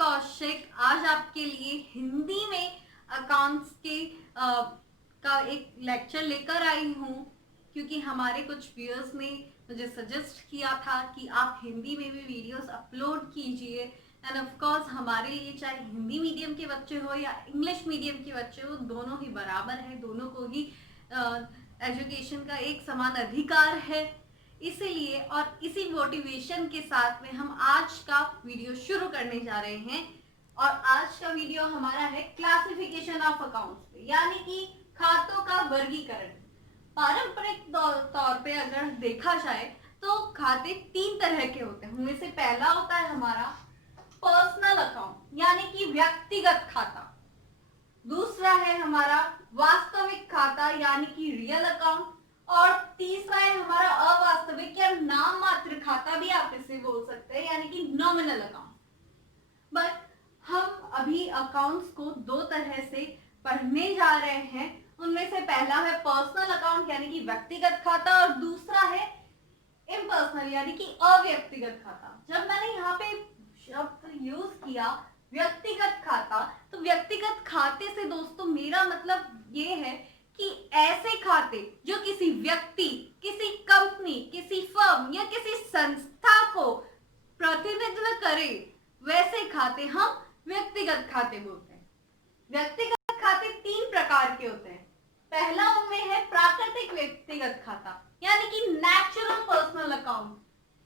कौशिक आज आपके लिए हिंदी में अकाउंट्स के का एक लेक्चर लेकर आई हूँ, क्योंकि हमारे कुछ व्यूअर्स ने मुझे सजेस्ट किया था कि आप हिंदी में भी वीडियोस अपलोड कीजिए। एंड ऑफ कोर्स हमारे लिए चाहे हिंदी मीडियम के बच्चे हो या इंग्लिश मीडियम के बच्चे हो, दोनों ही बराबर है, दोनों को ही एजुकेशन का एक समान अधिकार है। इसीलिए और इसी मोटिवेशन के साथ में हम आज का वीडियो शुरू करने जा रहे हैं। और आज का वीडियो हमारा है क्लासिफिकेशन ऑफ अकाउंट्स पे, यानी कि खातों का वर्गीकरण। पारंपरिक तौर पे अगर देखा जाए तो खाते तीन तरह के होते हैं। उनमें से पहला होता है हमारा पर्सनल अकाउंट, यानी कि व्यक्तिगत खाता। दूसरा है हमारा वास्तविक खाता, यानी कि रियल अकाउंट। और तीसरा है हमारा अवास्तविक या नाम मात्र खाता भी आप इसे बोल सकते हैं, यानी कि नॉमिनल अकाउंट। बट हम अभी अकाउंट्स को दो तरह से पढ़ने जा रहे हैं। उनमें से पहला है पर्सनल अकाउंट, यानी कि व्यक्तिगत खाता, और दूसरा है इम्पर्सनल, यानी कि अव्यक्तिगत खाता। जब मैंने यहाँ पे शब्द यूज किया व्यक्तिगत खाता, तो व्यक्तिगत खाते से दोस्तों मेरा मतलब ये है कि ऐसे खाते जो किसी व्यक्ति, किसी कंपनी, किसी फर्म या किसी संस्था को प्रतिनिधित्व करे, वैसे खाते हम व्यक्तिगत खाते बोलते हैं। व्यक्तिगत खाते तीन प्रकार के होते हैं। पहला उनमें है प्राकृतिक व्यक्तिगत खाता, यानी कि नेचुरल पर्सनल अकाउंट।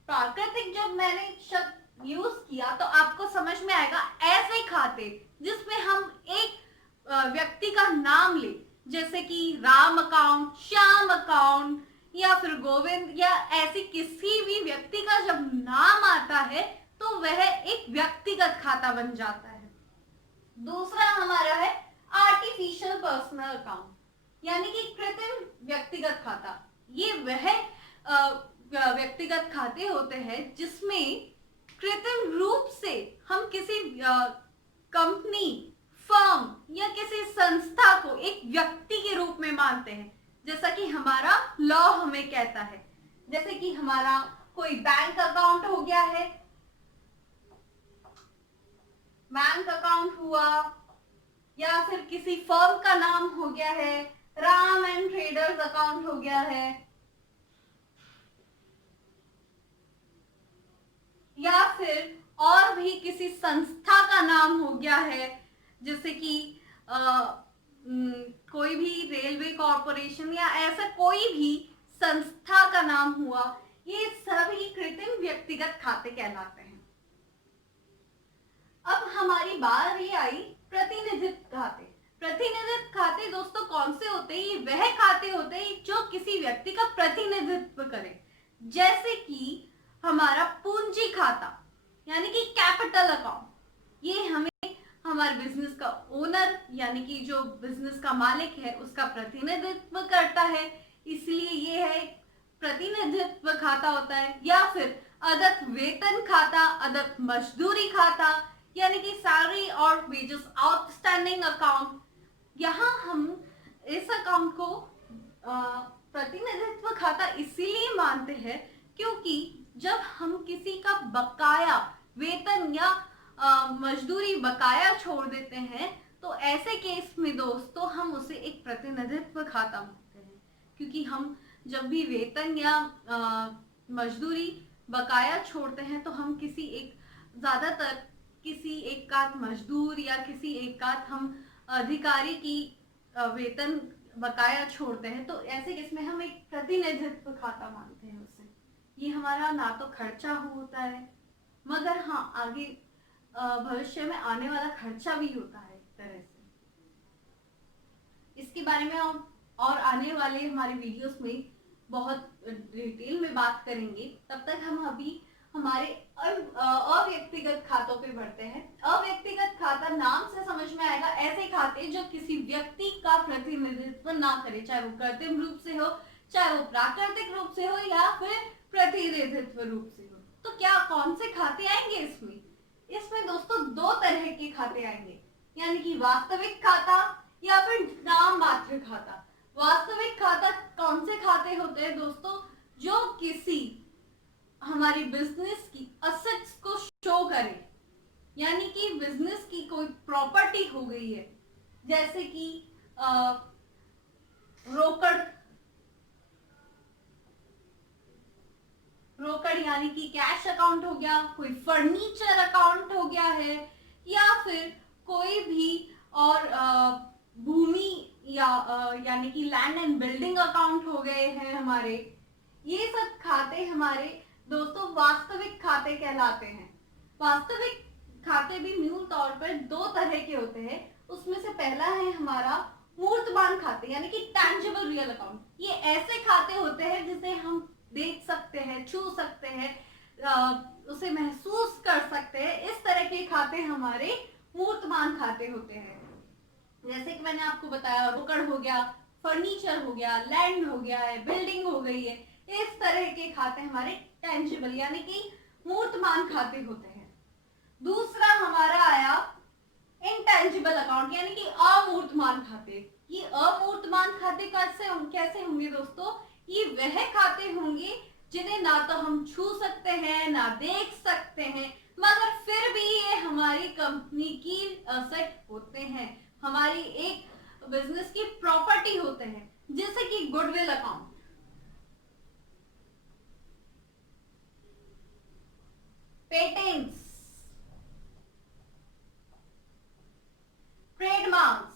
प्राकृतिक जब मैंने शब्द यूज किया तो आपको समझ में आएगा ऐसे खाते जिसमें हम एक व्यक्ति का नाम ले, जैसे कि राम अकाउंट, श्याम अकाउंट, या फिर गोविंद, या ऐसी किसी भी व्यक्ति का जब नाम आता है तो वह एक व्यक्तिगत खाता बन जाता है। दूसरा हमारा है आर्टिफिशियल पर्सनल अकाउंट, यानी कि कृत्रिम व्यक्तिगत खाता। ये वह व्यक्तिगत खाते होते हैं जिसमें कृत्रिम रूप से हम किसी कंपनी, फर्म या किसी संस्था को एक व्यक्ति के रूप में मानते हैं, जैसा कि हमारा लॉ हमें कहता है। जैसे कि हमारा कोई बैंक अकाउंट हो गया है, बैंक अकाउंट हुआ, या फिर किसी फर्म का नाम हो गया है, राम एंड ट्रेडर्स अकाउंट हो गया है, या फिर और भी किसी संस्था का नाम हो गया है, जैसे कि कोई भी रेलवे कॉर्पोरेशन या ऐसा कोई भी संस्था का नाम हुआ। ये सभी कृत्रिम व्यक्तिगत खाते कहलाते हैं। अब हमारी बारी आई प्रतिनिधित्व खाते। प्रतिनिधित्व खाते दोस्तों कौन से होते हैं? ये वह खाते होते हैं जो किसी व्यक्ति का प्रतिनिधित्व करे, जैसे कि हमारा पूंजी खाता, यानी कि कैपिटल अकाउंट। ये हमें हमारे बिजनेस का ओनर, यानी कि जो बिजनेस का मालिक है, उसका प्रतिनिधित्व करता है, इसलिए ये है प्रतिनिधित्व खाता होता है। या फिर अदत्त वेतन खाता, अदत्त मजदूरी खाता, यानी कि सैलरी और वेजेस आउटस्टैंडिंग अकाउंट। यहाँ हम इस अकाउंट को प्रतिनिधित्व खाता इसीलिए मानते हैं क्योंकि जब हम किसी का बकाया वेतन या मजदूरी बकाया छोड़ देते हैं, तो ऐसे केस में दोस्तों हम उसे एक प्रतिनिधित्व खाता मानते हैं। क्योंकि हम जब भी वेतन या मजदूरी बकाया छोड़ते हैं तो हम ज्यादातर किसी एकाध मजदूर या किसी एकाध हम अधिकारी की वेतन बकाया छोड़ते हैं, तो ऐसे केस में हम एक प्रतिनिधित्व खाता मानते हैं उसे। ये हमारा ना तो खर्चा होता है, मगर हाँ आगे भविष्य में आने वाला खर्चा भी होता है एक तरह से। इसके बारे में और आने वाले हमारे वीडियोस में बहुत डिटेल में बात करेंगे। तब तक हम अभी हमारे अव्यक्तिगत खातों पे बढ़ते हैं। अव्यक्तिगत खाता नाम से समझ में आएगा ऐसे खाते जो किसी व्यक्ति का प्रतिनिधित्व ना करे, चाहे वो कृत्रिम रूप से हो, चाहे वो प्राकृतिक रूप से हो, या फिर प्रतिनिधित्व रूप से हो। तो क्या कौन से खाते आएंगे इसमें? इसमें दोस्तों दो तरह के खाते आएंगे, यानी कि वास्तविक खाता या फिर नाम मात्र खाता। वास्तविक खाता कौन से खाते होते हैं दोस्तों? जो किसी हमारी बिजनेस की असेट्स को शो करे, यानी कि बिजनेस की कोई प्रॉपर्टी हो गई है, जैसे कि रोकड़, रोकड़ यानी कि कैश अकाउंट हो गया, कोई फर्नीचर अकाउंट हो गया है, या फिर कोई भी और भूमि या यानी कि लैंड एंड बिल्डिंग अकाउंट हो गए हैं हमारे। ये सब खाते हमारे दोस्तों वास्तविक खाते कहलाते हैं। वास्तविक खाते भी मूल तौर पर दो तरह के होते हैं। उसमें से पहला है हमारा मूर्तमान खाते यानी कि टैंजिबल रियल अकाउंट। ये ऐसे खाते होते हैं जिसे हम देख सकते हैं, छू सकते हैं, उसे महसूस कर सकते हैं। इस तरह के खाते हमारे मूर्तमान खाते होते हैं। जैसे कि मैंने आपको बताया, रोकड़ हो गया, फर्नीचर हो गया, लैंड हो गया है, बिल्डिंग हो गई है। इस तरह के खाते हमारे टेंजिबल यानी कि मूर्तमान खाते होते हैं। दूसरा हमारा आया इनटेंजिबल अकाउंट यानी कि अमूर्तमान खाते। ये अमूर्तमान खाते कैसे होंगे दोस्तों? ये वह खाते होंगे जिन्हें ना तो हम छू सकते हैं, ना देख सकते हैं, मगर फिर भी ये हमारी कंपनी की असेट होते हैं, हमारी एक बिजनेस की प्रॉपर्टी होते हैं। जैसे कि गुडविल अकाउंट, पेटेंट्स, ट्रेडमार्क्स,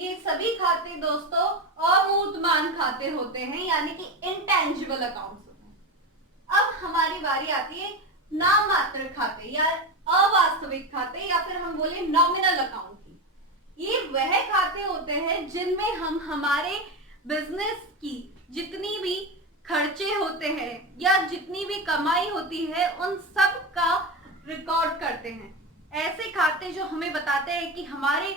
ये सभी खाते दोस्तों अमूर्तमान खाते होते हैं यानी कि इनटेंजिबल अकाउंट्स होते हैं। अब हमारी बारी आती है नाम मात्र खाते या अवास्तविक खाते या फिर हम बोले नॉमिनल अकाउंट की। ये वह खाते होते हैं जिनमें हम हमारे बिजनेस की जितनी भी खर्चे होते हैं या जितनी भी कमाई होती है उन सब का रिकॉर्ड करते हैं। ऐसे खाते जो हमें बताते हैं कि हमारे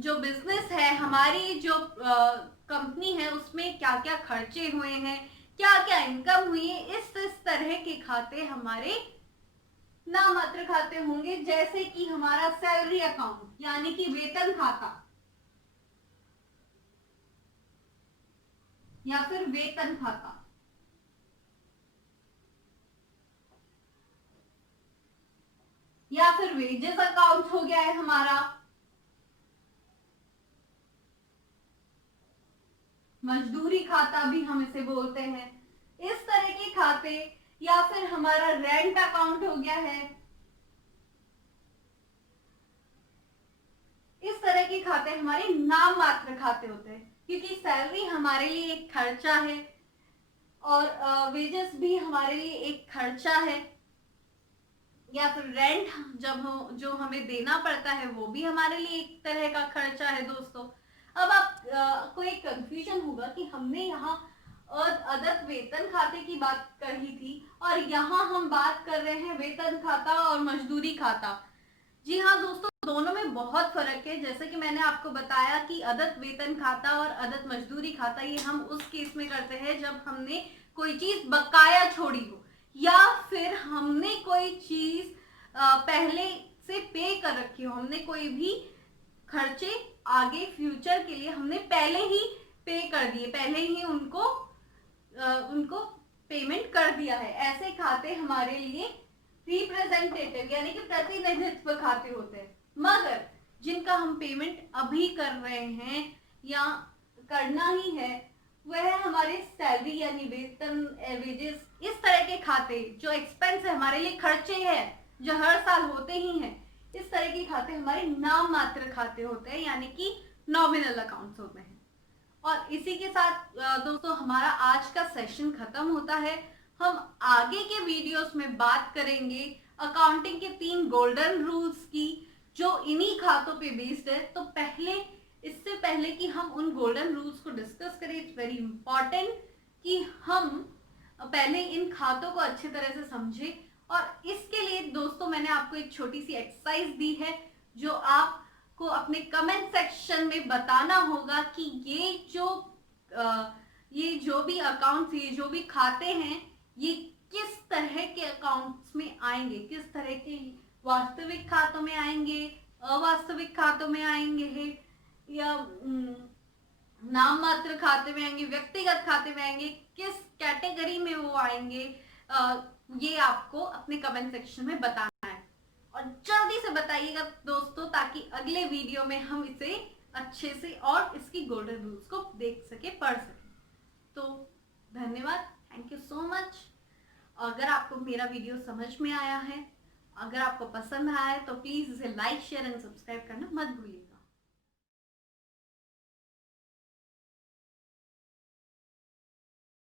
जो बिजनेस है, हमारी जो कंपनी है, उसमें क्या क्या खर्चे हुए हैं, क्या क्या इनकम हुई है। इस तरह के खाते हमारे नाममात्र खाते होंगे। जैसे कि हमारा सैलरी अकाउंट यानी कि वेतन खाता या फिर वेतन खाता, या फिर वेजेस अकाउंट हो गया है हमारा, मजदूरी खाता भी हम इसे बोलते हैं। इस तरह के खाते, या फिर हमारा रेंट अकाउंट हो गया है। इस तरह के खाते हमारे नाम मात्र खाते होते हैं क्योंकि सैलरी हमारे लिए एक खर्चा है और वेजेस भी हमारे लिए एक खर्चा है, या फिर रेंट जो हमें देना पड़ता है वो भी हमारे लिए एक तरह का खर्चा है दोस्तों। अब आपको एक कंफ्यूजन होगा कि हमने यहाँ अदत्त वेतन खाते की बात कही थी और यहाँ हम बात कर रहे हैं वेतन खाता और मजदूरी खाता। जी हाँ दोस्तों, दोनों में बहुत फर्क है। जैसे कि मैंने आपको बताया कि अदत्त वेतन खाता और अदत्त मजदूरी खाता ये हम उस केस में करते हैं जब हमने कोई चीज बकाया छोड़ी हो या फिर हमने कोई चीज पहले से पे कर रखी हो, हमने कोई भी खर्चे आगे फ्यूचर के लिए हमने पहले ही पे कर दिए, पहले ही उनको पेमेंट कर दिया है। ऐसे खाते हमारे लिए रिप्रेजेंटेटिव यानी कि प्रतिनिधित्व खाते होते हैं। मगर जिनका हम पेमेंट अभी कर रहे हैं या करना ही है वह हमारे सैलरी यानी वेतन, वेजेस, इस तरह के खाते जो एक्सपेंस है, हमारे लिए खर्चे हैं जो हर साल होते ही हैं, इस तरह के खाते हमारे नाम मात्र खाते होते हैं यानी कि नॉमिनल अकाउंट्स होते हैं। और इसी के साथ दोस्तों हमारा आज का सेशन खत्म होता है। हम आगे के वीडियोस में बात करेंगे अकाउंटिंग के 3 गोल्डन रूल्स की जो इन्हीं खातों पे बेस्ड है। तो इससे पहले कि हम उन गोल्डन रूल्स को डिस्कस करें, इट्स वेरी इंपॉर्टेंट कि हम पहले इन खातों को अच्छी तरह से समझें। और इसके लिए दोस्तों मैंने आपको एक छोटी सी एक्सरसाइज दी है जो आपको अपने कमेंट सेक्शन में बताना होगा कि ये जो भी अकाउंट्स, ये जो भी खाते हैं, ये किस तरह के अकाउंट्स में आएंगे, किस तरह के वास्तविक खातों में आएंगे, अवास्तविक खातों में आएंगे है, या नाम मात्र खाते में आएंगे, व्यक्तिगत खाते में आएंगे, किस कैटेगरी में वो आएंगे, ये आपको अपने कमेंट सेक्शन में बताना है। और जल्दी से बताइएगा दोस्तों, ताकि अगले वीडियो में हम इसे अच्छे से और इसकी गोल्डन रूल्स को देख सके, पढ़ सके। तो धन्यवाद, थैंक यू सो मच। अगर आपको मेरा वीडियो समझ में आया है, अगर आपको पसंद आया है, तो प्लीज इसे लाइक शेयर एंड सब्सक्राइब करना मत भूलिएगा।